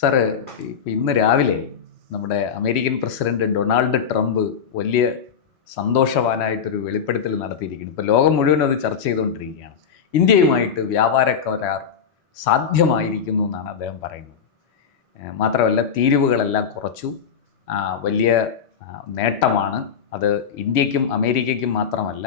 Sir ഇന്ന് രാവിലെ നമ്മുടെ അമേരിക്കൻ പ്രസിഡന്റ് ഡൊണാൾഡ് ട്രംപ് വലിയ സന്തോഷവാനായിട്ടൊരു വെളിപ്പെടുത്തൽ നടത്തിയിരിക്കുന്നു. ഇപ്പോൾ ലോകം മുഴുവൻ അത് ചർച്ച ചെയ്തുകൊണ്ടിരിക്കുകയാണ്. ഇന്ത്യയുമായിട്ട് വ്യാപാര കരാർ സാധ്യമായിരിക്കുന്നു എന്നാണ് അദ്ദേഹം പറയുന്നത്. മാത്രമല്ല, തീരുവകളെല്ലാം കുറച്ചു. വലിയ നേട്ടമാണ് അത്. ഇന്ത്യക്കും അമേരിക്കയ്ക്കും മാത്രമല്ല,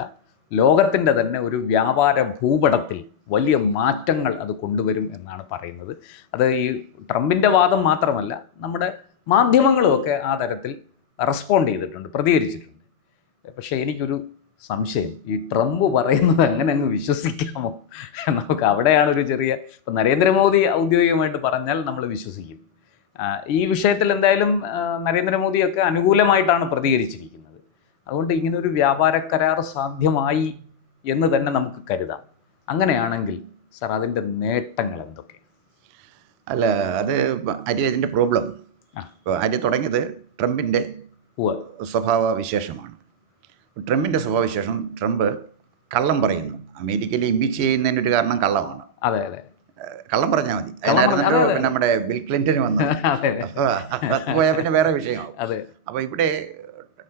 ലോകത്തിൻ്റെ തന്നെ ഒരു വ്യാപാര ഭൂപടത്തിൽ വലിയ മാറ്റങ്ങൾ അത് കൊണ്ടുവരും എന്നാണ് പറയുന്നത്. അത് ഈ ട്രംപിൻ്റെ വാദം മാത്രമല്ല, നമ്മുടെ മാധ്യമങ്ങളുമൊക്കെ ആ തരത്തിൽ റെസ്പോണ്ട് ചെയ്തിട്ടുണ്ട്, പ്രതികരിച്ചിട്ടുണ്ട്. പക്ഷേ എനിക്കൊരു സംശയം, ഈ ട്രംപ് പറയുന്നത് അങ്ങനെ അങ്ങ് വിശ്വസിക്കാമോ? നമുക്ക് അവിടെയാണ് ഒരു ചെറിയ... ഇപ്പം നരേന്ദ്രമോദി ഔദ്യോഗികമായിട്ട് പറഞ്ഞാൽ നമ്മൾ വിശ്വസിക്കും. ഈ വിഷയത്തിൽ എന്തായാലും നരേന്ദ്രമോദിയൊക്കെ അനുകൂലമായിട്ടാണ് പ്രതികരിച്ചിരിക്കുന്നത്. അതുകൊണ്ട് ഇങ്ങനൊരു വ്യാപാര കരാർ സാധ്യമായി എന്ന് തന്നെ നമുക്ക് കരുതാം. അങ്ങനെയാണെങ്കിൽ സാർ, അതിൻ്റെ നേട്ടങ്ങൾ എന്തൊക്കെ? അല്ല, അത് അതിൻ്റെ പ്രോബ്ലം അത് തുടങ്ങിയത് ട്രംപിൻ്റെ സ്വഭാവ വിശേഷമാണ്. ട്രംപിൻ്റെ സ്വഭാവവിശേഷം, ട്രംപ് കള്ളം പറയുന്നു. അമേരിക്കയിൽ ഇംപീച്ച് ചെയ്യുന്നതിൻ്റെ ഒരു കാരണം കള്ളമാണ്. അതെ അതെ, കള്ളം പറഞ്ഞാൽ മതി. അതിനായിരുന്നു പിന്നെ നമ്മുടെ ബിൽ ക്ലിൻ്റൺ വന്നത്. പോയാൽ പിന്നെ വേറെ വിഷയമാവും. അതെ. അപ്പോൾ ഇവിടെ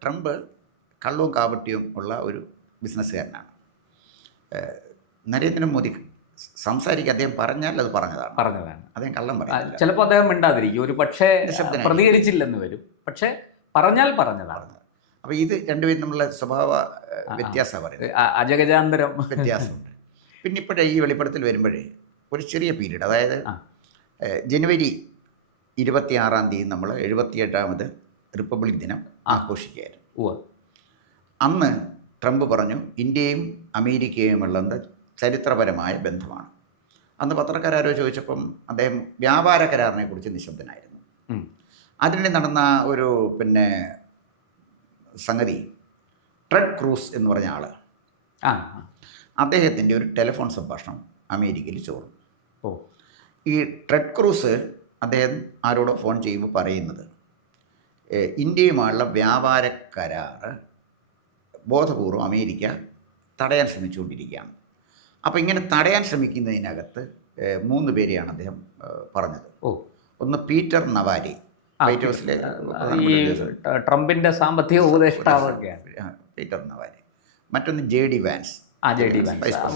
ട്രംപ് കള്ളവും കാപട്യവും ഉള്ള ഒരു ബിസിനസ്സുകാരനാണ്. നരേന്ദ്രമോദി സംസാരിക്കുക, അദ്ദേഹം പറഞ്ഞാൽ അത് പറഞ്ഞതാണ്. അദ്ദേഹം കള്ളം പറയും. ചിലപ്പോൾ അദ്ദേഹം മിണ്ടാതിരിക്കും, ഒരു പക്ഷേ പ്രതികരിച്ചില്ലെന്ന് വരും, പക്ഷേ പറഞ്ഞാൽ പറഞ്ഞതാണ്. അപ്പോൾ ഇത് രണ്ടുപേരും തമ്മിലുള്ള സ്വഭാവ വ്യത്യാസമാണ് പറയുന്നത്. അജഗജാന്തരം വ്യത്യാസമുണ്ട്. പിന്നെ ഇപ്പോഴേ ഈ വെളിപ്പെടുത്തൽ വരുമ്പോഴേ ഒരു ചെറിയ പീരീഡ്, അതായത് ജനുവരി 26 നമ്മൾ 78ാമത് റിപ്പബ്ലിക് ദിനം ആഘോഷിക്കുകയായിരുന്നു. അന്ന് ട്രംപ് പറഞ്ഞു, ഇന്ത്യയും അമേരിക്കയുമുള്ള ചരിത്രപരമായ ബന്ധമാണ്. അന്ന് പത്രക്കാരോ ചോദിച്ചപ്പം അദ്ദേഹം വ്യാപാര കരാറിനെ കുറിച്ച് നിശബ്ദനായിരുന്നു. അതിനിടെ നടന്ന ഒരു സംഗതി, ടെഡ് ക്രൂസ് എന്ന് പറഞ്ഞ ആൾ, അദ്ദേഹത്തിൻ്റെ ഒരു ടെലിഫോൺ സംഭാഷണം അമേരിക്കയിൽ ചോർന്നു. ഈ ടെഡ് ക്രൂസ് അദ്ദേഹം ആരോടോ ഫോൺ ചെയ്യുമ്പോൾ പറയുന്നത്, ഇന്ത്യയുമായുള്ള വ്യാപാര കരാർ ബോധപൂർവം അമേരിക്ക തടയാൻ ശ്രമിച്ചുകൊണ്ടിരിക്കുകയാണ്. അപ്പോൾ ഇങ്ങനെ തടയാൻ ശ്രമിക്കുന്നതിനകത്ത് 3 പേരെയാണ് അദ്ദേഹം പറഞ്ഞത്. ഒന്ന് പീറ്റർ നവാരി, വൈറ്റ് ഹൗസിലെ ട്രംപിൻ്റെ സാമ്പത്തിക ഉപദേഷ്ടാവൊക്കെയാണ് പീറ്റർ നവാരി. മറ്റൊന്ന് JD വാൻസ്,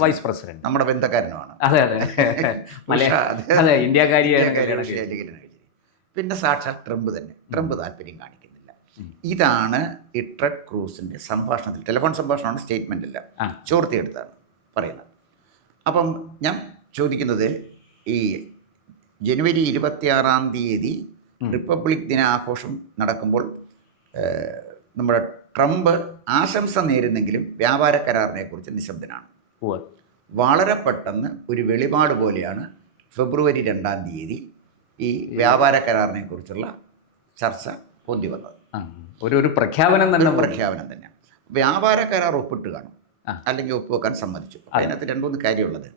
വൈസ് പ്രസിഡന്റ്, നമ്മുടെ ബന്ധക്കാരനുമാണ്. അതെ അതെ, ഇന്ത്യക്കാരിയാണ്. പിന്നെ സാക്ഷാൽ ട്രംപ് തന്നെ. ട്രംപ് താല്പര്യം കാണിക്കുന്നില്ല. ഇതാണ് ഈ ടെഡ് ക്രൂസിൻ്റെ സംഭാഷണത്തിൽ, ടെലിഫോൺ സംഭാഷണമാണ്, സ്റ്റേറ്റ്മെൻ്റ് അല്ല, ചോർത്തിയെടുത്താണ് പറയുന്നത്. അപ്പം ഞാൻ ചോദിക്കുന്നത്, ഈ ജനുവരി 26 റിപ്പബ്ലിക് ദിനാഘോഷം നടക്കുമ്പോൾ നമ്മുടെ ട്രംപ് ആശംസ നേരുന്നെങ്കിലും വ്യാപാര കരാറിനെ കുറിച്ച് നിശബ്ദനാണ്. വളരെ പെട്ടെന്ന് ഒരു വെളിപാട് പോലെയാണ് ഫെബ്രുവരി 2 ഈ വ്യാപാര കരാറിനെ കുറിച്ചുള്ള ചർച്ച പൊന്തി വന്നത്. ഒരു പ്രഖ്യാപനം തന്നെ വ്യാപാര കരാർ ഒപ്പിട്ട് കാണും, അല്ലെങ്കിൽ ഒപ്പുവെക്കാൻ സമ്മതിച്ചു. അതിനകത്ത് 2-3 കാര്യമുള്ളത്.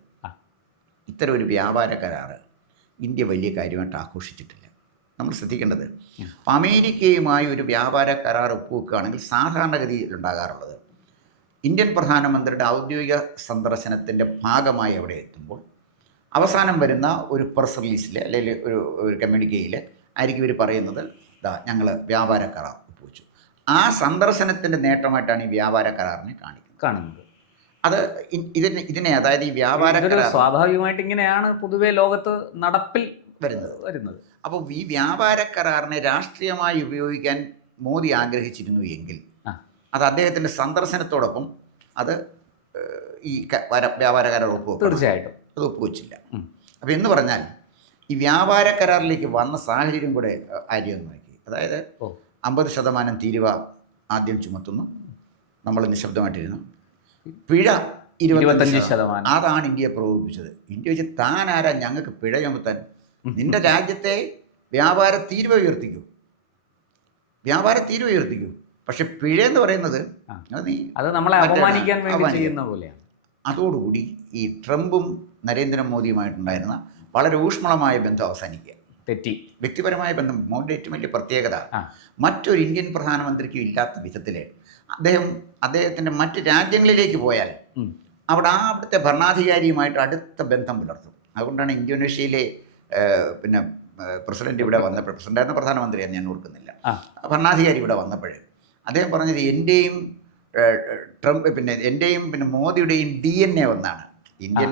ഇത്തരം ഒരു വ്യാപാര കരാർ ഇന്ത്യ വലിയ കാര്യമായിട്ട് ആഘോഷിച്ചിട്ടില്ല. നമ്മൾ ശ്രദ്ധിക്കേണ്ടത്, അമേരിക്കയുമായി ഒരു വ്യാപാര കരാർ ഒപ്പുവെക്കുകയാണെങ്കിൽ സാധാരണഗതിയിൽ ഉണ്ടാകാറുള്ളത്, ഇന്ത്യൻ പ്രധാനമന്ത്രിയുടെ ഔദ്യോഗിക സന്ദർശനത്തിൻ്റെ ഭാഗമായി അവിടെ എത്തുമ്പോൾ അവസാനം വരുന്ന ഒരു പ്രസ് റിലീസിൽ അല്ലെങ്കിൽ ഒരു കമ്മ്യൂണിക്കേയിൽ ആയിരിക്കും ഇവർ പറയുന്നത്, ഞങ്ങൾ വ്യാപാര കരാർ ഒപ്പുവെച്ചു. ആ സന്ദർശനത്തിൻ്റെ നേട്ടമായിട്ടാണ് ഈ വ്യാപാര കരാറിനെ കാണുന്നത്. അത് ഇതിനെ അതായത് ഈ വ്യാപാര കരാർ സ്വാഭാവികമായിട്ട് ഇങ്ങനെയാണ് പൊതുവെ ലോകത്ത് നടപ്പിൽ വരുന്നത്. അപ്പോൾ ഈ വ്യാപാര കരാറിനെ രാഷ്ട്രീയമായി ഉപയോഗിക്കാൻ മോദി ആഗ്രഹിച്ചിരുന്നു എങ്കിൽ അത് അദ്ദേഹത്തിൻ്റെ സന്ദർശനത്തോടൊപ്പം അത് ഈ വ്യാപാര കരാർ ഒപ്പുവെക്കും. തീർച്ചയായിട്ടും അത് ഒപ്പുവെച്ചില്ല. അപ്പോൾ എന്ന് പറഞ്ഞാൽ ഈ വ്യാപാര കരാറിലേക്ക് വന്ന സാഹചര്യം കൂടെ ആര്യൊന്ന് നോക്കി. അതായത് 50% തീരുവ ആദ്യം ചുമത്തുന്നു, നമ്മൾ നിശബ്ദമായിട്ടിരുന്നു. പിഴ 25%. അതാണ് ഇന്ത്യയെ പ്രകോപിപ്പിച്ചത്. ഇന്ത്യ വെച്ച് താനാരാ ഞങ്ങൾക്ക് പിഴ ചുമത്താൻ? നിന്റെ രാജ്യത്തെ വ്യാപാര തീരുവ ഉയർത്തിക്കൂ, പക്ഷെ പിഴ എന്ന് പറയുന്നത് അത് നമ്മളെ അപമാനിക്കാൻ വേണ്ടി ചെയ്യുന്ന പോലെയാണ്. അതോടുകൂടി ഈ ട്രംപും നരേന്ദ്രമോദിയുമായിട്ടുണ്ടായിരുന്ന വളരെ ഊഷ്മളമായ ബന്ധം അവസാനിക്കുക. വ്യക്തിപരമായ ബന്ധം മോദിയുടെ ഏറ്റവും വലിയ പ്രത്യേകത, മറ്റൊരു ഇന്ത്യൻ പ്രധാനമന്ത്രിക്കും ഇല്ലാത്ത വിധത്തിൽ അദ്ദേഹത്തിൻ്റെ മറ്റ് രാജ്യങ്ങളിലേക്ക് പോയാൽ അവിടുത്തെ ഭരണാധികാരിയുമായിട്ട് അടുത്ത ബന്ധം പുലർത്തും. അതുകൊണ്ടാണ് ഇന്തോനേഷ്യയിലെ പ്രസിഡന്റ് ഇവിടെ വന്നപ്പോൾ, പ്രസിഡന്റായിരുന്ന പ്രധാനമന്ത്രിയാണ് ഞാൻ ഓർക്കുന്നില്ല, ആ. ഭരണാധികാരി ഇവിടെ വന്നപ്പോൾ അദ്ദേഹം പറഞ്ഞത് ട്രംപ് പിന്നെ മോദിയുടെയും DNA ഒന്നാണ്. ഇന്ത്യൻ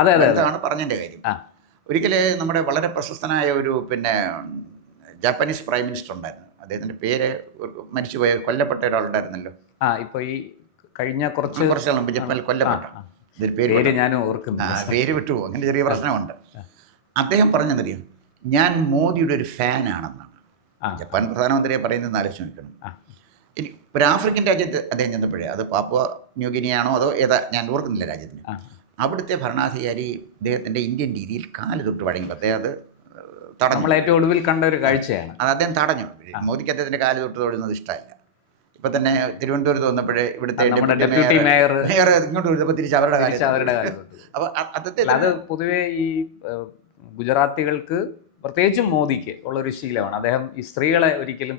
അതെ, അതെ, അതെ. അതാണ് പറഞ്ഞതിൻ്റെ കാര്യം. ഒരിക്കൽ നമ്മുടെ വളരെ പ്രശസ്തനായ ഒരു ജാപ്പനീസ് പ്രൈം മിനിസ്റ്റർ ഉണ്ടായിരുന്നു, അദ്ദേഹത്തിൻ്റെ പേര് മരിച്ചുപോയ, കൊല്ലപ്പെട്ട ഒരാളുണ്ടായിരുന്നല്ലോ. ഇപ്പോൾ ഈ കഴിഞ്ഞ കുറച്ച് മുമ്പ് ജപ്പാനിൽ കൊല്ലപ്പെട്ട, ഇതൊരു പേര് ഞാൻ ഓർക്കുന്നു, പേര് വിട്ടു, അങ്ങനെ ചെറിയ പ്രശ്നമുണ്ട്. അദ്ദേഹം പറഞ്ഞെന്നറിയും, ഞാൻ മോദിയുടെ ഒരു ഫാനാണെന്നാണ്. ജപ്പാൻ പ്രധാനമന്ത്രിയെ പറയുന്നതെന്ന് ആലോചിച്ച് നോക്കണം. ഇനി ഒരു ആഫ്രിക്കൻ രാജ്യത്ത് അദ്ദേഹം ചെന്നപ്പോഴേ, അത് പാപ്പുവ ന്യൂഗിനിയാണോ അതോ ഏതാ ഞാൻ ഓർക്കുന്നില്ല രാജ്യത്തിന്, അവിടുത്തെ ഭരണാധികാരി അദ്ദേഹത്തിൻ്റെ ഇന്ത്യൻ രീതിയിൽ കാല് തൊട്ട് വഴങ്ങിയപ്പോൾ അദ്ദേഹം അത് തടഞ്ഞു. നമ്മൾ ഏറ്റവും ഒടുവിൽ കണ്ട ഒരു കാഴ്ചയാണ് അത് അദ്ദേഹം തടഞ്ഞു. മോദിക്ക് അദ്ദേഹത്തിൻ്റെ കാല് തൊട്ട് തൊടുന്നത് ഇഷ്ടമല്ല. ഇപ്പം തന്നെ തിരുവനന്തപുരത്ത് വന്നപ്പോഴേ ഇവിടുത്തെ ഡെപ്യൂട്ടി മേയർ ഇങ്ങോട്ട് വരുമ്പോൾ തിരിച്ച് അവരുടെ കാര്യം. അപ്പോൾ അത് പൊതുവേ ഈ ഗുജറാത്തികൾക്ക് പ്രത്യേകിച്ചും മോദിക്ക് ഉള്ളൊരു ശീലമാണ്. അദ്ദേഹം ഈ സ്ത്രീകളെ ഒരിക്കലും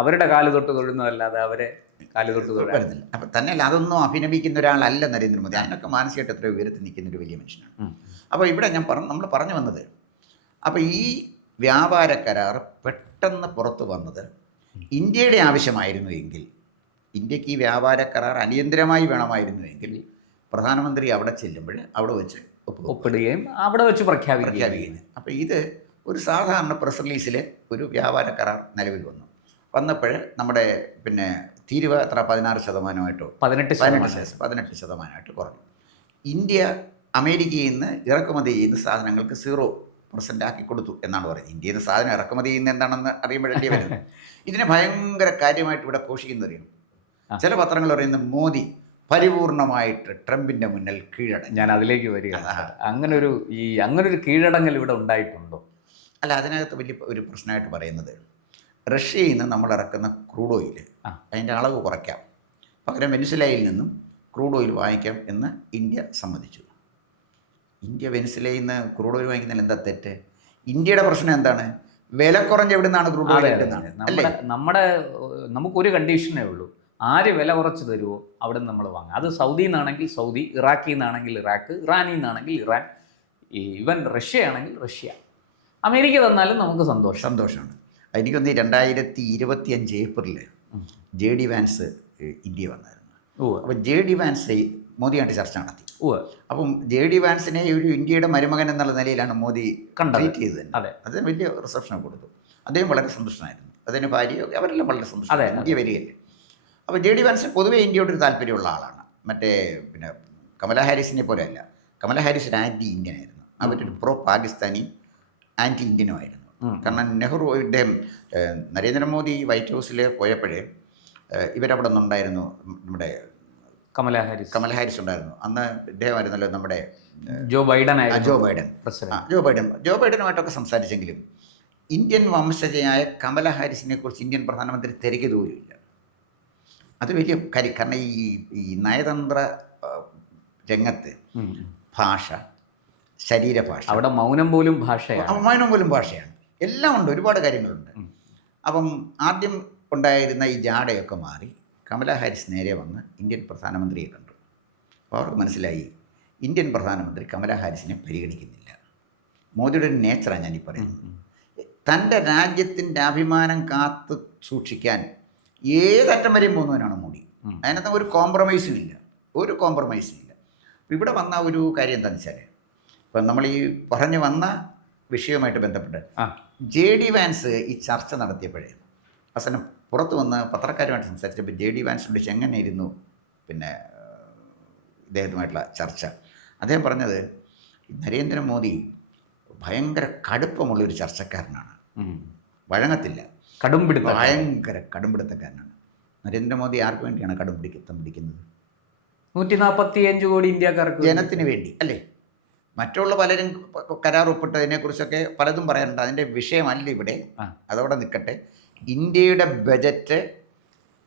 അവരുടെ കാല് തൊട്ട് തൊഴുന്നതല്ലാതെ അവരെ കാല് തൊട്ട് തൊഴുന്നില്ല. അപ്പം തന്നെയല്ല, അതൊന്നും അഭിനയിക്കുന്ന ഒരാളല്ല നരേന്ദ്രമോദി. അതിനൊക്കെ മാനസികമായിട്ട് എത്രയോ ഉയരത്തിൽ നിൽക്കുന്ന ഒരു വലിയ മനുഷ്യനാണ്. അപ്പോൾ ഇവിടെ നമ്മൾ പറഞ്ഞു വന്നത്, അപ്പോൾ ഈ വ്യാപാര കരാർ പെട്ടെന്ന് പുറത്തു വന്നത് ഇന്ത്യയുടെ ആവശ്യമായിരുന്നു എങ്കിൽ, ഇന്ത്യക്ക് ഈ വ്യാപാര കരാർ അടിയന്തരമായി വേണമായിരുന്നുവെങ്കിൽ പ്രധാനമന്ത്രി അവിടെ ചെല്ലുമ്പോൾ അവിടെ വെച്ച് ഒപ്പിടുകയും അവിടെ വെച്ച് പ്രഖ്യാപിക്കുകയും. അപ്പോൾ ഇത് ഒരു സാധാരണ പ്രസ് റിലീസിൽ ഒരു വ്യാപാര കരാർ നിലവിൽ വന്നപ്പോൾ നമ്മുടെ തീരുവ എത്ര 16%, 18% കുറഞ്ഞു. ഇന്ത്യ അമേരിക്കയിൽ നിന്ന് ഇറക്കുമതി ചെയ്യുന്ന സാധനങ്ങൾക്ക് 0% ആക്കി കൊടുത്തു എന്നാണ് പറയുന്നത്. ഇന്ത്യയിൽ നിന്ന് സാധനം ഇറക്കുമതി ചെയ്യുന്ന എന്താണെന്ന് അറിയുമ്പോഴല്ലേ വരുന്നത്. ഇതിനെ ഭയങ്കര കാര്യമായിട്ട് ഇവിടെ ഘോഷിക്കുന്നറിയും. ചില പത്രങ്ങൾ പറയുന്നത് മോദി പരിപൂർണമായിട്ട് ട്രംപിൻ്റെ മുന്നിൽ കീഴടങ്ങി. ഞാൻ അതിലേക്ക് വരിക. അങ്ങനൊരു കീഴടങ്ങൽ ഇവിടെ ഉണ്ടായിട്ടുണ്ടോ? അല്ല, അതിനകത്ത് വലിയ ഒരു പ്രശ്നമായിട്ട് പറയുന്നത്, റഷ്യയിൽ നിന്ന് നമ്മൾ ഇറക്കുന്ന ക്രൂഡ് ഓയിൽ അതിൻ്റെ അളവ് കുറയ്ക്കാം, പകരം വെനിസുലയിൽ നിന്നും ക്രൂഡ് ഓയിൽ വാങ്ങിക്കാം എന്ന് ഇന്ത്യ സമ്മതിച്ചു. ഇന്ത്യ വെനിസുലയിൽ നിന്ന് ക്രൂഡ് ഓയിൽ വാങ്ങിക്കുന്നതിൽ എന്താ തെറ്റ്? ഇന്ത്യയുടെ പ്രശ്നം എന്താണ്? വില കുറഞ്ഞ എവിടെ നിന്നാണ് ക്രൂഡ് ഓയിൽ കിട്ടുന്നത്? നമുക്കൊരു കണ്ടീഷനേ ഉള്ളൂ, ആര് വില കുറച്ച് തരുമോ അവിടെ നിന്ന് നമ്മൾ വാങ്ങാം. അത് സൗദിയിൽ നിന്നാണെങ്കിൽ സൗദി, ഇറാഖിൽ നിന്നാണെങ്കിൽ ഇറാഖ്, ഇറാനിൽ നിന്നാണെങ്കിൽ ഇറാൻ, ഈവൻ റഷ്യ ആണെങ്കിൽ റഷ്യ. അമേരിക്ക തന്നാലും നമുക്ക് സന്തോഷമാണ്. എനിക്കൊന്ന് 2025 ഏപ്രിലിൽ JD വാൻസ് ഇന്ത്യ വന്നായിരുന്നു. അപ്പോൾ JD വാൻസ് മോദിയായിട്ട് ചർച്ച നടത്തി. അപ്പം JD വാൻസിനെ ഒരു ഇന്ത്യയുടെ മരുമകൻ എന്നുള്ള നിലയിലാണ് മോദി ട്രീറ്റ് ചെയ്തത്. അതിന് വലിയ റിസപ്ഷൻ കൊടുത്തു. അദ്ദേഹം വളരെ സന്തുഷ്ടനായിരുന്നു. അതിന് ഭാര്യ അവരെല്ലാം വളരെ സന്തുഷ്ടം. ഇന്ത്യ വരികയല്ലേ. അപ്പോൾ JD വാൻസിന് പൊതുവേ ഇന്ത്യയോടൊരു താല്പര്യമുള്ള ആളാണ്. കമല ഹാരിസിനെ പോലെയല്ല. കമല ഹാരിസ് ഒരു ആൻറ്റി ഇന്ത്യൻ ആയിരുന്നു. അവരൊരു പ്രോ പാകിസ്ഥാനി ആൻറ്റി ഇന്ത്യനും ആയിരുന്നു. കാരണം നെഹ്റുവിൻ്റെ നരേന്ദ്രമോദി വൈറ്റ് ഹൗസിൽ പോയപ്പോഴേ ഇവരവിടെ നിന്നുണ്ടായിരുന്നു. നമ്മുടെ കമല ഹാരിസ് ഉണ്ടായിരുന്നു. അന്ന് ഇദ്ദേഹമായിരുന്നല്ലോ നമ്മുടെ ജോ ബൈഡൻ. ജോ ബൈഡനുമായിട്ടൊക്കെ സംസാരിച്ചെങ്കിലും ഇന്ത്യൻ വംശജയായ കമല ഹാരിസിനെ കുറിച്ച് ഇന്ത്യൻ പ്രധാനമന്ത്രി തിരക്കിയത് പോലുമില്ല. അത് വലിയ കാര്യം. കാരണം ഈ നയതന്ത്ര രംഗത്ത് ഭാഷ, ശരീരഭാഷ, അവിടെ മൗനം പോലും ഭാഷയാണ്. എല്ലാം ഉണ്ട്, ഒരുപാട് കാര്യങ്ങളുണ്ട്. അപ്പം ആദ്യം ഉണ്ടായിരുന്ന ഈ ജാടയൊക്കെ മാറി കമല ഹാരിസ് നേരെ വന്ന് ഇന്ത്യൻ പ്രധാനമന്ത്രിയെ കണ്ടു. അപ്പോൾ അവർക്ക് മനസ്സിലായി ഇന്ത്യൻ പ്രധാനമന്ത്രി കമല ഹാരിസിനെ പരിഗണിക്കുന്നില്ല. മോദിയുടെ ഒരു നേച്ചറാണ് ഞാനീ പറയുന്നത്. തൻ്റെ രാജ്യത്തിൻ്റെ അഭിമാനം കാത്തു സൂക്ഷിക്കാൻ ഏതറ്റം വരെയും പോകുന്നവനാണ് മോദി. അതിനകത്ത് ഒരു കോംപ്രമൈസും ഇല്ല. ഇവിടെ വന്ന ഒരു കാര്യം എന്താണെന്ന് വെച്ചാൽ, ഇപ്പം നമ്മൾ ഈ പറഞ്ഞു വന്ന വിഷയവുമായിട്ട് ബന്ധപ്പെട്ട് JD വാൻസ് ഈ ചർച്ച നടത്തിയപ്പോഴേ അവസാനം പുറത്ത് വന്ന് പത്രക്കാരുമായിട്ട് സംസാരിച്ചപ്പോൾ JD വാൻസ് വിളിച്ച് എങ്ങനെയായിരുന്നു ഇദ്ദേഹത്തുമായിട്ടുള്ള ചർച്ച. അദ്ദേഹം പറഞ്ഞത് നരേന്ദ്രമോദി ഭയങ്കര കടുപ്പമുള്ളൊരു ചർച്ചക്കാരനാണ്, വഴങ്ങത്തില്ല, ഭയങ്കര കടുംപിടുത്തക്കാരനാണ്. നരേന്ദ്രമോദി ആർക്ക് വേണ്ടിയാണ് പിടിക്കുന്നത്? 145 കോടി ഇന്ത്യക്കാർക്ക്, ജനത്തിന് വേണ്ടി അല്ലേ? മറ്റുള്ള പലരും കരാർ ഒപ്പിട്ടതിനെക്കുറിച്ചൊക്കെ പലതും പറയാനുണ്ട്. അതിൻ്റെ വിഷയമല്ല ഇവിടെ, അതവിടെ നിൽക്കട്ടെ. ഇന്ത്യയുടെ ബജറ്റ്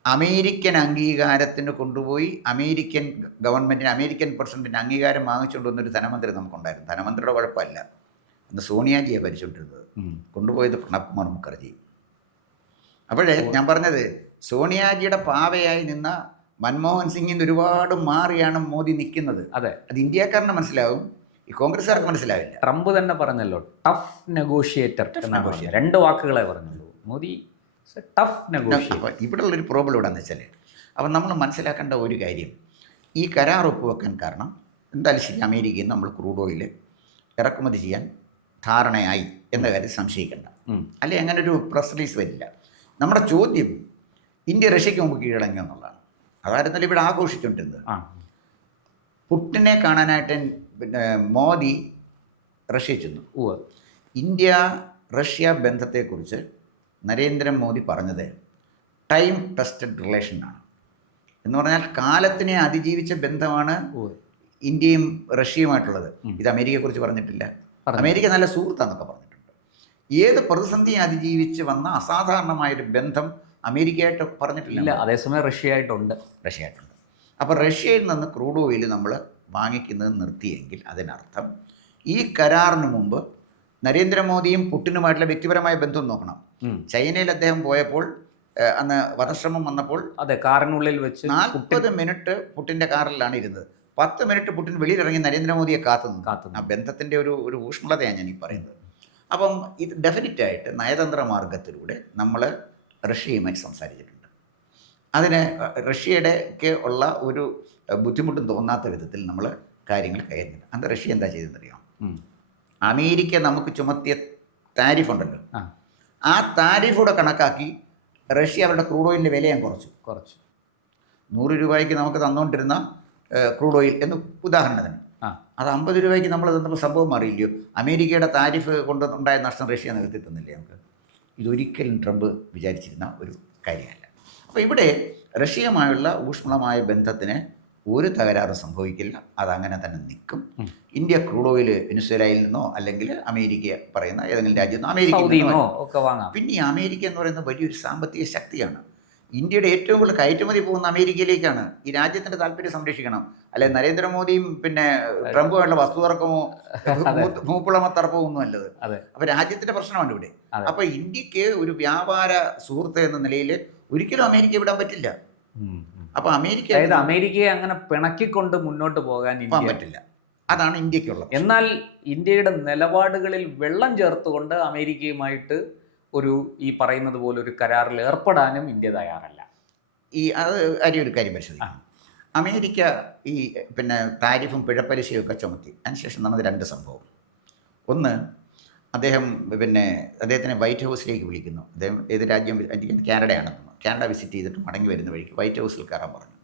അമേരിക്കൻ അംഗീകാരത്തിന് കൊണ്ടുപോയി അമേരിക്കൻ ഗവൺമെൻറ്റിന്, അമേരിക്കൻ പ്രസിഡൻറ്റിന് അംഗീകാരം വാങ്ങിച്ചുകൊണ്ട് വന്നൊരു ധനമന്ത്രി നമുക്കുണ്ടായിരുന്നു. ധനമന്ത്രിയുടെ കുഴപ്പമല്ല, അന്ന് സോണിയാജിയെ ഭരിച്ചുകൊണ്ടിരുന്നത്, കൊണ്ടുപോയത് പ്രണബ് കുമാർ മുഖർജി. അപ്പോഴേ ഞാൻ പറഞ്ഞത്, സോണിയാജിയുടെ പാവയായി നിന്ന മൻമോഹൻ സിംഗിൽ നിന്ന് ഒരുപാട് മാറിയാണ് മോദി നിൽക്കുന്നത്. അത് ഇന്ത്യക്കാരന് മനസ്സിലാവും. ഈ കോൺഗ്രസ്സുകാർക്ക് മനസ്സിലാവില്ല. ട്രംപ് തന്നെ പറഞ്ഞല്ലോ ടഫ് നെഗോഷിയേറ്റർ എന്നാണ് പറഞ്ഞത്. 2 വാക്കുകളെ പറഞ്ഞുള്ളൂ. Modi tough negotiator. അപ്പോൾ ഇവിടെ ഉള്ളൊരു പ്രോബ്ലം ഇവിടെയെന്ന് വെച്ചാൽ, അപ്പം നമ്മൾ മനസ്സിലാക്കേണ്ട ഒരു കാര്യം, ഈ കരാർ ഒപ്പുവെക്കാൻ കാരണം എന്തായാലും ശരി അമേരിക്കയിൽ നിന്ന് നമ്മൾ ക്രൂഡ് ഓയിൽ ഇറക്കുമതി ചെയ്യാൻ ധാരണയായി എന്ന കാര്യം സംശയിക്കേണ്ട. അല്ലെ അങ്ങനെ ഒരു പ്രസ് റിലീസ് വരില്ല. നമ്മുടെ ചോദ്യം ഇന്ത്യ റഷ്യക്ക് മുമ്പ് കീഴടങ്ങി എന്നുള്ളതാണ്. അതായിരുന്നല്ലോ ഇവിടെ ആഘോഷിച്ചുകൊണ്ടിരുന്നത്. പുട്ടിനെ കാണാനായിട്ട് പിന്നെ മോദി റഷ്യ ചെന്നു. ഇന്ത്യ റഷ്യ ബന്ധത്തെക്കുറിച്ച് നരേന്ദ്രമോദി പറഞ്ഞത് ടൈം ടെസ്റ്റഡ് റിലേഷനാണ്. എന്ന് പറഞ്ഞാൽ കാലത്തിനെ അതിജീവിച്ച ബന്ധമാണ് ഇന്ത്യയും റഷ്യയുമായിട്ടുള്ളത്. ഇത് അമേരിക്കയെക്കുറിച്ച് പറഞ്ഞിട്ടില്ല. അമേരിക്ക നല്ല സുഹൃത്താന്നൊക്കെ പറഞ്ഞിട്ടുണ്ട്. ഏത് പ്രതിസന്ധിയെ അതിജീവിച്ച് വന്ന അസാധാരണമായൊരു ബന്ധം അമേരിക്കയായിട്ട് പറഞ്ഞിട്ടില്ല. അതേസമയം റഷ്യയായിട്ടുണ്ട്. അപ്പോൾ റഷ്യയിൽ നിന്ന് ക്രൂഡ് ഓയിൽ നമ്മൾ വാങ്ങിക്കുന്നത് നിർത്തിയെങ്കിൽ അതിനർത്ഥം ഈ കരാറിന് മുമ്പ് നരേന്ദ്രമോദിയും പുട്ടിനുമായിട്ടുള്ള വ്യക്തിപരമായ ബന്ധം നോക്കണം. ചൈനയിൽ അദ്ദേഹം പോയപ്പോൾ അന്ന് വധശ്രമം വന്നപ്പോൾ അതെ കാറിനുള്ളിൽ വെച്ച് 40 മിനിറ്റ് പുട്ടിൻ്റെ കാറിലാണ് ഇരുന്നത്. 10 മിനിറ്റ് പുട്ടിൻ വെളിയിലിറങ്ങി നരേന്ദ്രമോദിയെ കാത്തുനിന്നു. ആ ബന്ധത്തിൻ്റെ ഒരു ഊഷ്മളതയാണ് ഞാൻ ഈ പറയുന്നത്. അപ്പം ഇത് ഡെഫിനറ്റായിട്ട് നയതന്ത്ര മാർഗത്തിലൂടെ നമ്മൾ റഷ്യയുമായി സംസാരിച്ചിട്ടുണ്ട്. അതിന് റഷ്യയുടെക്ക് ഉള്ള ഒരു ബുദ്ധിമുട്ടും തോന്നാത്ത വിധത്തിൽ നമ്മൾ കാര്യങ്ങൾ കയറുന്നുണ്ട്. അന്ന് റഷ്യ എന്താ ചെയ്തതെന്നറിയാം? അമേരിക്ക നമുക്ക് ചുമത്തിയ താരിഫ് ഉണ്ടല്ലോ, ആ താരിഫൂടെ കണക്കാക്കി റഷ്യ അവരുടെ ക്രൂഡ് ഓയിലിൻ്റെ വില ഞാൻ കുറച്ചു 100 രൂപയ്ക്ക് നമുക്ക് തന്നുകൊണ്ടിരുന്ന ക്രൂഡ് ഓയിൽ എന്ന് ഉദാഹരണത്തിന് അത് 50 രൂപയ്ക്ക് നമ്മൾ തന്നപ്പോൾ സംഭവം മാറിയില്ലയോ? അമേരിക്കയുടെ താരിഫ് കൊണ്ട് ഉണ്ടായ നഷ്ടം റഷ്യ നികത്തി തന്നില്ലേ നമുക്ക്? ഇതൊരിക്കലും ട്രംപ് വിചാരിച്ചിരുന്ന ഒരു കാര്യമല്ല. അപ്പോൾ ഇവിടെ റഷ്യയുമായുള്ള ഊഷ്മളമായ ബന്ധത്തിന് ഒരു തകരാറ് സംഭവിക്കില്ല. അതങ്ങനെ തന്നെ നിൽക്കും. ഇന്ത്യ ക്രൂഡ് ഓയിൽ വെനിസ്വേലയിൽ നിന്നോ അല്ലെങ്കിൽ അമേരിക്ക പറയുന്ന ഏതെങ്കിലും രാജ്യം അമേരിക്ക പിന്നെ ഈ അമേരിക്ക എന്ന് പറയുന്നത് വലിയൊരു സാമ്പത്തിക ശക്തിയാണ്. ഇന്ത്യയുടെ ഏറ്റവും കൂടുതൽ കയറ്റുമതി പോകുന്ന അമേരിക്കയിലേക്കാണ്. ഈ രാജ്യത്തിൻ്റെ താല്പര്യം സംരക്ഷിക്കണം. അല്ലെ നരേന്ദ്രമോദിയും പിന്നെ ട്രംപുമായുള്ള വസ്തുതർക്കമോ മൂപ്പിളമത്തർക്കമോ ഒന്നും അല്ലത്. അപ്പോൾ രാജ്യത്തിൻ്റെ പ്രശ്നമാണ് ഇവിടെ. അപ്പോൾ ഇന്ത്യക്ക് ഒരു വ്യാപാര സുഹൃത്ത് എന്ന നിലയിൽ ഒരിക്കലും അമേരിക്ക വിടാൻ പറ്റില്ല. അപ്പോൾ അമേരിക്കയെ അങ്ങനെ പിണക്കിക്കൊണ്ട് മുന്നോട്ട് പോകാൻ പറ്റില്ല. അതാണ് ഇന്ത്യക്കുള്ളത്. എന്നാൽ ഇന്ത്യയുടെ നിലപാടുകളിൽ വെള്ളം ചേർത്തുകൊണ്ട് അമേരിക്കയുമായിട്ട് ഈ പറയുന്നത് പോലെ ഒരു കരാറിൽ ഏർപ്പെടാനും ഇന്ത്യ തയ്യാറല്ല. ഒരു കാര്യം പരിശോധിക്കണം. അമേരിക്ക ഈ പിന്നെ താരിഫും പിഴപ്പലിശയും ഒക്കെ ചുമത്തി. അതിനുശേഷം നമ്മൾ 2 സംഭവം. ഒന്ന്, അദ്ദേഹത്തിനെ വൈറ്റ് ഹൗസിലേക്ക് വിളിക്കുന്നു. അദ്ദേഹം ഏത് രാജ്യം, കാനഡയാണെന്ന്. കാനഡ വിസിറ്റ് ചെയ്തിട്ട് മടങ്ങി വരുന്ന വഴിക്ക് വൈറ്റ് ഹൗസിൽ കയറാൻ പറഞ്ഞു.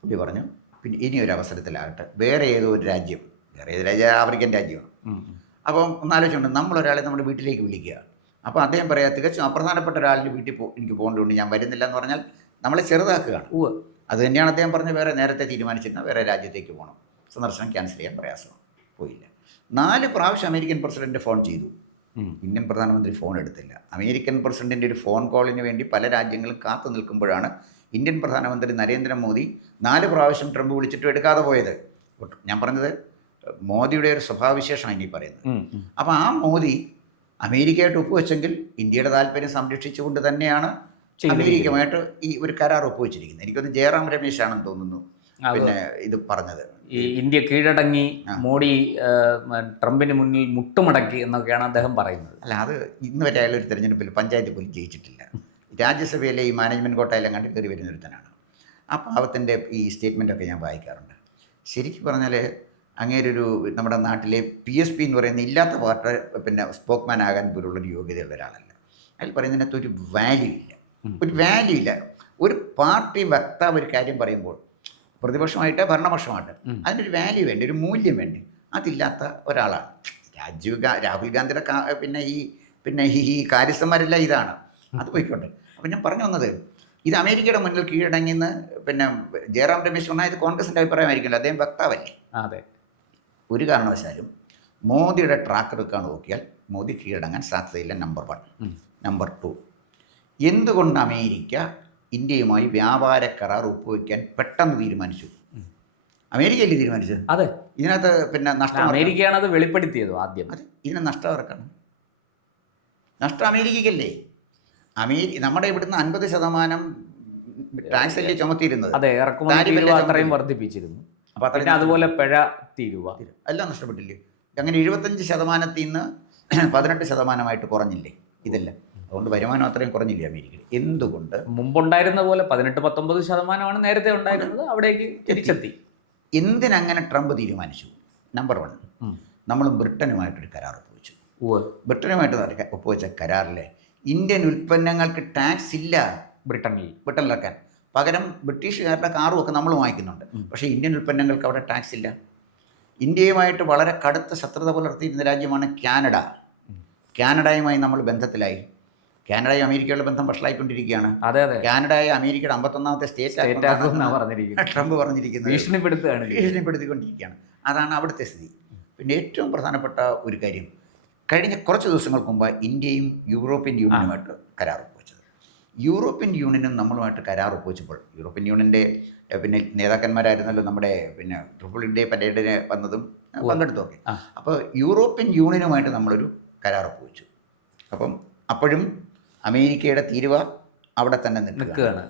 പുള്ളി പറഞ്ഞു പിന്നെ ഇനിയൊരു അവസരത്തിലാകട്ടെ വേറെ ഏത് രാജ്യം, ആഫ്രിക്കൻ രാജ്യമാണ്. അപ്പം ഒന്നാലോചിച്ചുകൊണ്ട് നമ്മളൊരാളെ നമ്മുടെ വീട്ടിലേക്ക് വിളിക്കുക. അപ്പോൾ അദ്ദേഹം പറയാം തികച്ചും അപ്രധാനപ്പെട്ട ഒരാളുടെ വീട്ടിൽ എനിക്ക് പോകേണ്ടതുകൊണ്ട് ഞാൻ വരുന്നില്ല എന്ന് പറഞ്ഞാൽ നമ്മളെ ചെറുതാക്കുകയാണ്. അത് തന്നെയാണ് അദ്ദേഹം പറഞ്ഞ് നേരത്തെ തീരുമാനിച്ചിരുന്ന വേറെ രാജ്യത്തേക്ക് പോകണം, സന്ദർശനം ക്യാൻസൽ ചെയ്യാൻ പ്രയാസമാണ്. പോയില്ല. 4 പ്രാവശ്യം അമേരിക്കൻ പ്രസിഡന്റ് ഫോൺ ചെയ്തു. ഇന്ത്യൻ പ്രധാനമന്ത്രി ഫോൺ എടുത്തില്ല. അമേരിക്കൻ പ്രസിഡന്റിൻ്റെ ഒരു ഫോൺ കോളിന് വേണ്ടി പല രാജ്യങ്ങളും കാത്തു നിൽക്കുമ്പോഴാണ് ഇന്ത്യൻ പ്രധാനമന്ത്രി നരേന്ദ്രമോദി 4 പ്രാവശ്യം ട്രംപ് വിളിച്ചിട്ടും എടുക്കാതെ പോയത്. ഞാൻ പറഞ്ഞത് മോദിയുടെ ഒരു സ്വഭാവവിശേഷമാണ് ഇനി പറയുന്നത്. അപ്പോൾ ആ മോദി അമേരിക്കയായിട്ട് ഒപ്പുവെച്ചെങ്കിൽ ഇന്ത്യയുടെ താല്പര്യം സംരക്ഷിച്ചുകൊണ്ട് തന്നെയാണ് അമേരിക്കയുമായിട്ട് ഈ ഒരു കരാർ ഒപ്പുവെച്ചിരിക്കുന്നത്. എനിക്കൊന്ന് ജയറാം രമേശാണെന്ന് തോന്നുന്നു പിന്നെ ഇത് പറഞ്ഞത്. ഈ ഇന്ത്യ കീഴടങ്ങി മോഡി ട്രംപിന് മുന്നിൽ മുട്ടുമടക്കി എന്നൊക്കെയാണ് അദ്ദേഹം പറയുന്നത്. അല്ല, അത് ഇന്ന് വരെ അയാളൊരു തെരഞ്ഞെടുപ്പിൽ പഞ്ചായത്ത് പോലും ജയിച്ചിട്ടില്ല. രാജ്യസഭയിലെ ഈ മാനേജ്മെൻറ്റ് കോട്ടയിലും കണ്ട് കയറി വരുന്നൊരുത്തനാണ്. ആ പാവത്തിൻ്റെ ഈ സ്റ്റേറ്റ്മെൻറ്റൊക്കെ ഞാൻ വായിക്കാറുണ്ട്. ശരിക്കും പറഞ്ഞാൽ അങ്ങേരൊരു നമ്മുടെ നാട്ടിലെ PSP എന്ന് പറയുന്ന ഇല്ലാത്ത പാർട്ടി പിന്നെ സ്പോക്മാൻ ആകാൻ പോലുള്ളൊരു യോഗ്യതയുള്ള ഒരാളല്ല. അയാൾ പറയുന്നതിനകത്ത് ഒരു വാല്യൂ ഇല്ല. ഒരു പാർട്ടി വക്താവ് ഒരു കാര്യം പറയുമ്പോൾ പ്രതിപക്ഷമായിട്ട് ഭരണപക്ഷമായിട്ട് അതിനൊരു വാല്യൂ വേണ്ടി, ഒരു മൂല്യം വേണ്ടി, അതില്ലാത്ത ഒരാളാണ് രാഹുൽ ഗാന്ധിയുടെ പിന്നെ ഈ കാര്യസ്ഥന്മാരെല്ലാം ഇതാണ്. അത് പോയിക്കോട്ടെ. അപ്പം ഞാൻ പറഞ്ഞു വന്നത് ഇത് അമേരിക്കയുടെ മുന്നിൽ കീഴടങ്ങിയെന്ന് പിന്നെ ജയറാം രമേശ് പറഞ്ഞാൽ ഇത് കോൺഗ്രസിൻ്റെ അഭിപ്രായമായിരിക്കില്ല. അദ്ദേഹം വക്താവല്ലേ. അതെ. ഒരു കാരണവശാലും മോദിയുടെ ട്രാക്ക് റെക്കോർഡ് നോക്കിയാൽ മോദി കീഴടങ്ങാൻ സാധ്യതയില്ല. നമ്പർ 1. നമ്പർ 2, എന്തുകൊണ്ട് അമേരിക്ക ഇന്ത്യയുമായി വ്യാപാര കരാർ ഒപ്പുവെക്കാൻ പെട്ടെന്ന് തീരുമാനിച്ചു? അമേരിക്കയല്ലേ തീരുമാനിച്ചത്? അതെ. ഇതിനകത്ത് പിന്നെ നഷ്ടം അമേരിക്കയാണ് അത് വെളിപ്പെടുത്തിയത് ആദ്യം. അതെ, ഇതിന് നഷ്ടം ഇറക്കണം. നഷ്ടം അമേരിക്കയ്ക്കല്ലേ. നമ്മുടെ ഇവിടുന്ന് 50% ടാക്സ് അല്ലേ ചുമത്തിയിരുന്നത്. അതെ, ഇറക്കുമതി അത്രയും വർദ്ധിപ്പിച്ചിരുന്നു. അപ്പോൾ അതുപോലെ പിഴ തീരുവ എല്ലാം നഷ്ടപ്പെട്ടില്ലേ? അങ്ങനെ 75% നിന്ന് 18% കുറഞ്ഞില്ലേ ഇതെല്ലാം. അതുകൊണ്ട് വരുമാനം അത്രയും കുറഞ്ഞില്ലേ അമേരിക്കയിൽ. എന്തുകൊണ്ട്? മുമ്പുണ്ടായിരുന്ന പോലെ 18-19% നേരത്തെ ഉണ്ടായിരുന്നത്, അവിടേക്ക് തിരിച്ചെത്തി. എന്തിനങ്ങനെ ട്രംപ് തീരുമാനിച്ചു? നമ്പർ 1, നമ്മൾ ബ്രിട്ടനുമായിട്ടൊരു കരാർ ഒപ്പുവെച്ചു. ബ്രിട്ടനുമായിട്ട് ഒപ്പുവെച്ച കരാറിൽ ഇന്ത്യൻ ഉൽപ്പന്നങ്ങൾക്ക് ടാക്സ് ഇല്ല ബ്രിട്ടനിലിറക്കാൻ. പകരം ബ്രിട്ടീഷുകാരുടെ കാറും ഒക്കെ നമ്മൾ വാങ്ങിക്കുന്നുണ്ട്. പക്ഷേ ഇന്ത്യൻ ഉൽപ്പന്നങ്ങൾക്ക് അവിടെ ടാക്സ് ഇല്ല. ഇന്ത്യയുമായിട്ട് വളരെ കടുത്ത ശത്രുത പുലർത്തിയിരുന്ന രാജ്യമാണ് കാനഡ. കാനഡയുമായി നമ്മൾ ബന്ധത്തിലായി. കാനഡയും അമേരിക്കയുള്ള ബന്ധം വഷളായിക്കൊണ്ടിരിക്കുകയാണ്. കാനഡയെ അമേരിക്കയുടെ 51ാമത്തെ സ്റ്റേറ്റ് ട്രംപ് പറഞ്ഞിരിക്കുന്നത്. ഭീഷണിപ്പെടുത്തിക്കൊണ്ടിരിക്കുകയാണ്. അതാണ് അവിടുത്തെ സ്ഥിതി. പിന്നെ ഏറ്റവും പ്രധാനപ്പെട്ട ഒരു കാര്യം, കഴിഞ്ഞ കുറച്ച് ദിവസങ്ങൾക്ക് മുമ്പ് ഇന്ത്യയും യൂറോപ്യൻ യൂണിയനുമായിട്ട് കരാർ ഒപ്പുവെച്ചത്. യൂറോപ്യൻ യൂണിയനും നമ്മളുമായിട്ട് കരാർ ഒപ്പുവെച്ചപ്പോൾ യൂറോപ്യൻ യൂണിയൻ്റെ പിന്നെ നേതാക്കന്മാരായിരുന്നല്ലോ നമ്മുടെ പിന്നെ ട്രിപ്പിൾ ഇന്ത്യ പരേഡിന് വന്നതും പങ്കെടുത്തൊക്കെ. അപ്പോൾ യൂറോപ്യൻ യൂണിയനുമായിട്ട് നമ്മളൊരു കരാർ ഒപ്പുവെച്ചു. അപ്പോഴും അമേരിക്കയുടെ തീരുവ അവിടെ തന്നെ നിൽക്കുകയാണ്.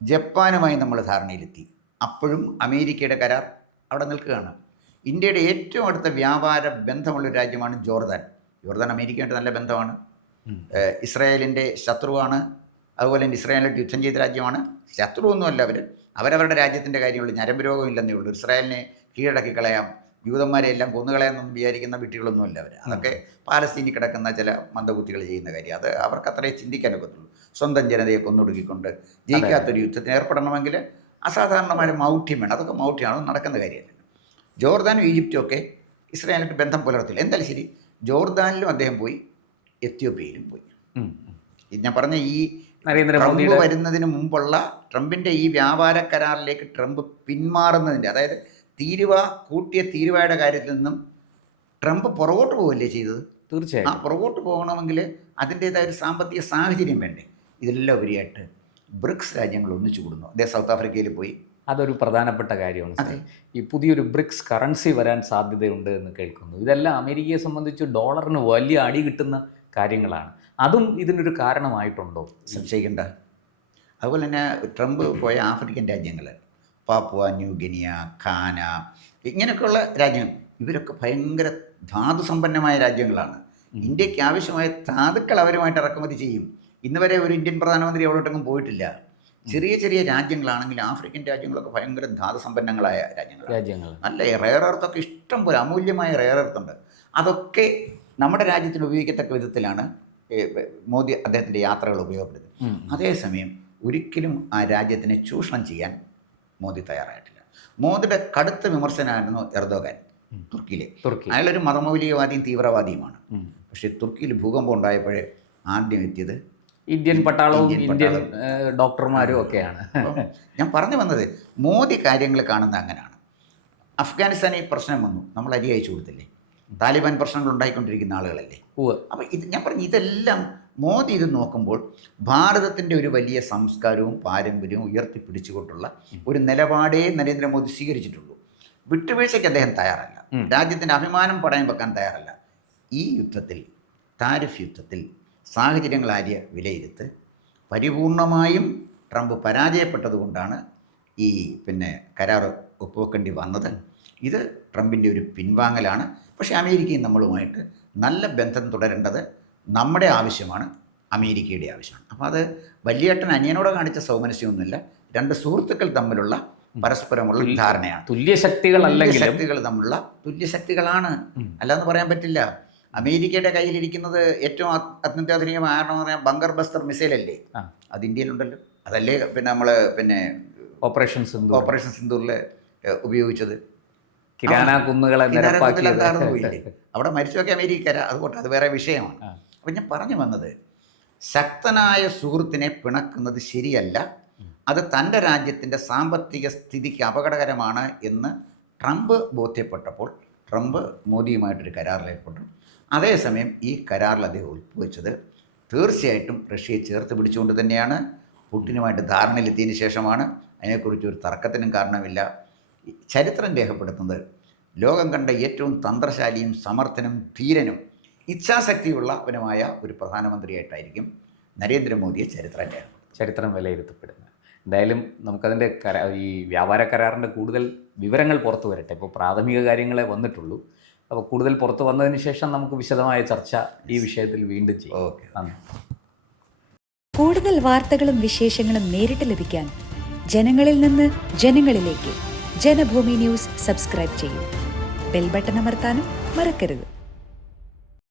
ജപ്പാനുമായി നമ്മൾ ധാരണയിലെത്തി. അപ്പോഴും അമേരിക്കയുടെ കരാർ അവിടെ നിൽക്കുകയാണ്. ഇന്ത്യയുടെ ഏറ്റവും അടുത്ത വ്യാപാര ബന്ധമുള്ളൊരു രാജ്യമാണ് ജോർദാൻ. അമേരിക്കയായിട്ട് നല്ല ബന്ധമാണ്. ഇസ്രായേലിൻ്റെ ശത്രുവാണ്. അതുപോലെ തന്നെ ഇസ്രായേലിനായിട്ട് യുദ്ധം ചെയ്ത രാജ്യമാണ്. ശത്രുവൊന്നുമല്ല അവരവരുടെ രാജ്യത്തിൻ്റെ കാര്യമുള്ളൂ. ഞരമ്പ് രോഗമില്ലെന്നേ ഉള്ളൂ. ഇസ്രായേലിനെ കീഴടക്കി കളയാം, ജൂതന്മാരെ എല്ലാം കൊന്നുകളയാമെന്നൊന്നും വിചാരിക്കുന്ന വിട്ടികളൊന്നുമല്ല അവർ. അതൊക്കെ പാലസ്തീനിൽ കിടക്കുന്ന ചില മന്ദബുദ്ധികൾ ചെയ്യുന്ന കാര്യം. അത് അവർക്ക് അത്രേ ചിന്തിക്കാനൊക്കത്തുള്ളൂ. സ്വന്തം ജനതയെ കൊന്നൊടുക്കിക്കൊണ്ട് ജയിക്കാത്തൊരു യുദ്ധത്തിന് ഏർപ്പെടണമെങ്കിൽ അസാധാരണമായ മൗഢ്യം വേണം. അതൊക്കെ മൗഢ്യമാണ്, നടക്കുന്ന കാര്യമല്ല. ജോർദാനും ഈജിപ്തും ഒക്കെ ഇസ്രായേലിനായിട്ട് ബന്ധം പുലർത്തില്ല. എന്തായാലും ശരി, ജോർദാനിലും അദ്ദേഹം പോയി, എത്യോപ്യയിലും പോയി. ഞാൻ പറഞ്ഞ ഈ ട്രംപ് വരുന്നതിന് മുമ്പുള്ള ട്രംപിൻ്റെ ഈ വ്യാപാര കരാറിലേക്ക് ട്രംപ് പിന്മാറുന്നതിൻ്റെ, അതായത് കൂട്ടിയ തീരുവയുടെ കാര്യത്തിൽ നിന്നും ട്രംപ് പുറകോട്ട് പോവുകയല്ലേ ചെയ്തത്? തീർച്ചയായും. ആ പുറകോട്ട് പോകണമെങ്കിൽ അതിൻ്റേതായ ഒരു സാമ്പത്തിക സാഹചര്യം വേണ്ടേ? ഇതെല്ലാം ഉപരിയായിട്ട് ബ്രിക്സ് രാജ്യങ്ങൾ ഒന്നിച്ചു കൂടുന്നു. അദ്ദേഹം സൗത്ത് ആഫ്രിക്കയിൽ പോയി. അതൊരു പ്രധാനപ്പെട്ട കാര്യമാണ്. ഈ പുതിയൊരു ബ്രിക്സ് കറൻസി വരാൻ സാധ്യതയുണ്ട് എന്ന് കേൾക്കുന്നു. ഇതെല്ലാം അമേരിക്കയെ സംബന്ധിച്ച് ഡോളറിന് വലിയ അടി കിട്ടുന്ന കാര്യങ്ങളാണ്. അതും ഇതിനൊരു കാരണമായിട്ടുണ്ടോ? സംശയിക്കേണ്ട. അതുപോലെ തന്നെ ട്രംപ് പോയ ആഫ്രിക്കൻ രാജ്യങ്ങൾ, പാപ്പുവ ന്യൂ ഗിനിയ, ഘാന, ഇങ്ങനെയൊക്കെയുള്ള രാജ്യങ്ങൾ, ഇവരൊക്കെ ഭയങ്കര ധാതുസമ്പന്നമായ രാജ്യങ്ങളാണ്. ഇന്ത്യക്ക് ആവശ്യമായ ധാതുക്കൾ അവരുമായിട്ട് ഇറക്കുമതി ചെയ്യും. ഇന്ന് വരെ ഒരു ഇന്ത്യൻ പ്രധാനമന്ത്രി എവിടോട്ടെങ്കിലും പോയിട്ടില്ല. ചെറിയ ചെറിയ രാജ്യങ്ങളാണെങ്കിൽ ആഫ്രിക്കൻ രാജ്യങ്ങളൊക്കെ ഭയങ്കര ധാതുസമ്പന്നങ്ങളായ രാജ്യങ്ങൾ. നല്ല റെയർ എർത്തൊക്കെ ഇഷ്ടം പോലെ അമൂല്യമായ റെയർ എർത്തുണ്ട്. അതൊക്കെ നമ്മുടെ രാജ്യത്തിന് ഉപയോഗിക്കത്തക്ക വിധത്തിലാണ് മോദി അദ്ദേഹത്തിൻ്റെ യാത്രകൾ ഉപയോഗപ്പെടുത്തുന്നത്. അതേസമയം ഒരിക്കലും ആ രാജ്യത്തിനെ ചൂഷണം ചെയ്യാൻ മോദി തയ്യാറായിട്ടില്ല. മോദിയുടെ കടുത്ത വിമർശനമായിരുന്നു എർദോഗാൻ, തുർക്കിയിലെ. അയാളൊരു മതമൗലികവാദിയും തീവ്രവാദിയുമാണ്. പക്ഷേ തുർക്കിയിൽ ഭൂകമ്പം ഉണ്ടായപ്പോഴേ ആദ്യം എത്തിയത് ഇന്ത്യൻ പട്ടാളവും ഇന്ത്യൻ ഡോക്ടർമാരും ഒക്കെയാണ്. ഞാൻ പറഞ്ഞു വന്നത്, മോദി കാര്യങ്ങൾ കാണുന്നത് അങ്ങനെയാണ്. അഫ്ഗാനിസ്ഥാനിൽ പ്രശ്നം വന്നു, നമ്മൾ അരി അയച്ചു കൊടുത്തില്ലേ? താലിബാൻ പ്രശ്നങ്ങൾ ഉണ്ടായിക്കൊണ്ടിരിക്കുന്ന ആളുകളല്ലേ? അപ്പോൾ ഞാൻ പറഞ്ഞു, ഇതെല്ലാം മോദി ഇത് നോക്കുമ്പോൾ ഭാരതത്തിൻ്റെ ഒരു വലിയ സംസ്കാരവും പാരമ്പര്യവും ഉയർത്തിപ്പിടിച്ചുകൊണ്ടുള്ള ഒരു നിലപാടേ നരേന്ദ്രമോദി സ്വീകരിച്ചിട്ടുള്ളൂ. വിട്ടുവീഴ്ചയ്ക്ക് അദ്ദേഹം തയ്യാറല്ല. രാജ്യത്തിൻ്റെ അഭിമാനം പണയം വെക്കാൻ തയ്യാറല്ല. ഈ യുദ്ധത്തിൽ, താരിഫ് യുദ്ധത്തിൽ സാഹചര്യങ്ങൾ ആര്യ വിലയിരുത്ത് പരിപൂർണമായും ട്രംപ് പരാജയപ്പെട്ടതുകൊണ്ടാണ് ഈ കരാർ ഒപ്പുവെക്കേണ്ടി വന്നത്. ഇത് ട്രംപിൻ്റെ ഒരു പിൻവാങ്ങലാണ്. പക്ഷേ അമേരിക്കയും നമ്മളുമായിട്ട് നല്ല ബന്ധം തുടരേണ്ടത് നമ്മുടെ ആവശ്യമാണ്, അമേരിക്കയുടെ ആവശ്യമാണ്. അപ്പോൾ അത് വലിയേട്ടൻ അനിയനോട് കാണിച്ച സൗമനസ്യമൊന്നുമില്ല. രണ്ട് സുഹൃത്തുക്കൾ തമ്മിലുള്ള പരസ്പരമുള്ള ധാരണയാണ്. ശക്തികൾ തമ്മിലുള്ള തുല്യശക്തികളാണ്, അല്ലാന്ന് പറയാൻ പറ്റില്ല. അമേരിക്കയുടെ കയ്യിലിരിക്കുന്നത് ഏറ്റവും അത്യന്താധുനികമായ ബങ്കർ ബസ്റ്റർ മിസൈലല്ലേ? അത് ഇന്ത്യയിലുണ്ടല്ലോ. അതല്ലേ നമ്മൾ ഓപ്പറേഷൻ സിന്ദൂറിൽ ഉപയോഗിച്ചത്. എന്താണെന്ന് പോയില്ലേ? അവിടെ മരിച്ചൊക്കെ അമേരിക്കര. അതുകൊണ്ട് അത് വേറെ വിഷയമാണ്. അപ്പം ഞാൻ പറഞ്ഞു വന്നത്, ശക്തനായ സുഹൃത്തിനെ പിണക്കുന്നത് ശരിയല്ല. അത് തൻ്റെ രാജ്യത്തിൻ്റെ സാമ്പത്തിക സ്ഥിതിക്ക് അപകടകരമാണ് എന്ന് ട്രംപ് ബോധ്യപ്പെട്ടപ്പോൾ ട്രംപ് മോദിയുമായിട്ടൊരു കരാറിലേർപ്പെട്ടു. അതേസമയം ഈ കരാറിൽ അദ്ദേഹം ഒപ്പുവെച്ചത് തീർച്ചയായിട്ടും റഷ്യയെ ചേർത്ത് പിടിച്ചുകൊണ്ട് തന്നെയാണ്. പുടിനുമായിട്ട് ധാരണയിലെത്തിയതിന് ശേഷമാണ്. അതിനെക്കുറിച്ചൊരു തർക്കത്തിനും കാരണമില്ല. ചരിത്രം രേഖപ്പെടുത്തുന്നത് ലോകം കണ്ട ഏറ്റവും തന്ത്രശാലിയും സമർത്ഥനും ധീരനും ഇച്ഛാശക്തിയുള്ളവനുമായ ഒരു പ്രധാനമന്ത്രിയായിട്ടായിരിക്കും നരേന്ദ്രമോദിയെ ചരിത്രം വിലയിരുത്തപ്പെടുന്നത്. എന്തായാലും നമുക്കതിൻ്റെ ഈ വ്യാപാര കരാറിൻ്റെ കൂടുതൽ വിവരങ്ങൾ പുറത്തു വരട്ടെ. ഇപ്പോൾ പ്രാഥമിക കാര്യങ്ങളെ വന്നിട്ടുള്ളൂ. അപ്പോൾ കൂടുതൽ പുറത്ത് വന്നതിന് ശേഷം നമുക്ക് വിശദമായ ചർച്ച ഈ വിഷയത്തിൽ വീണ്ടും ചെയ്യും. ഓക്കെ. നന്ദി. കൂടുതൽ വാർത്തകളും വിശേഷങ്ങളും നേരിട്ട് ലഭിക്കാൻ ജനങ്ങളിൽ നിന്ന് ജനങ്ങളിലേക്ക് ജനഭൂമി ന്യൂസ് സബ്സ്ക്രൈബ് ചെയ്യൂ. ബെൽ ബട്ടൺ അമർത്താനും മറക്കരുത്.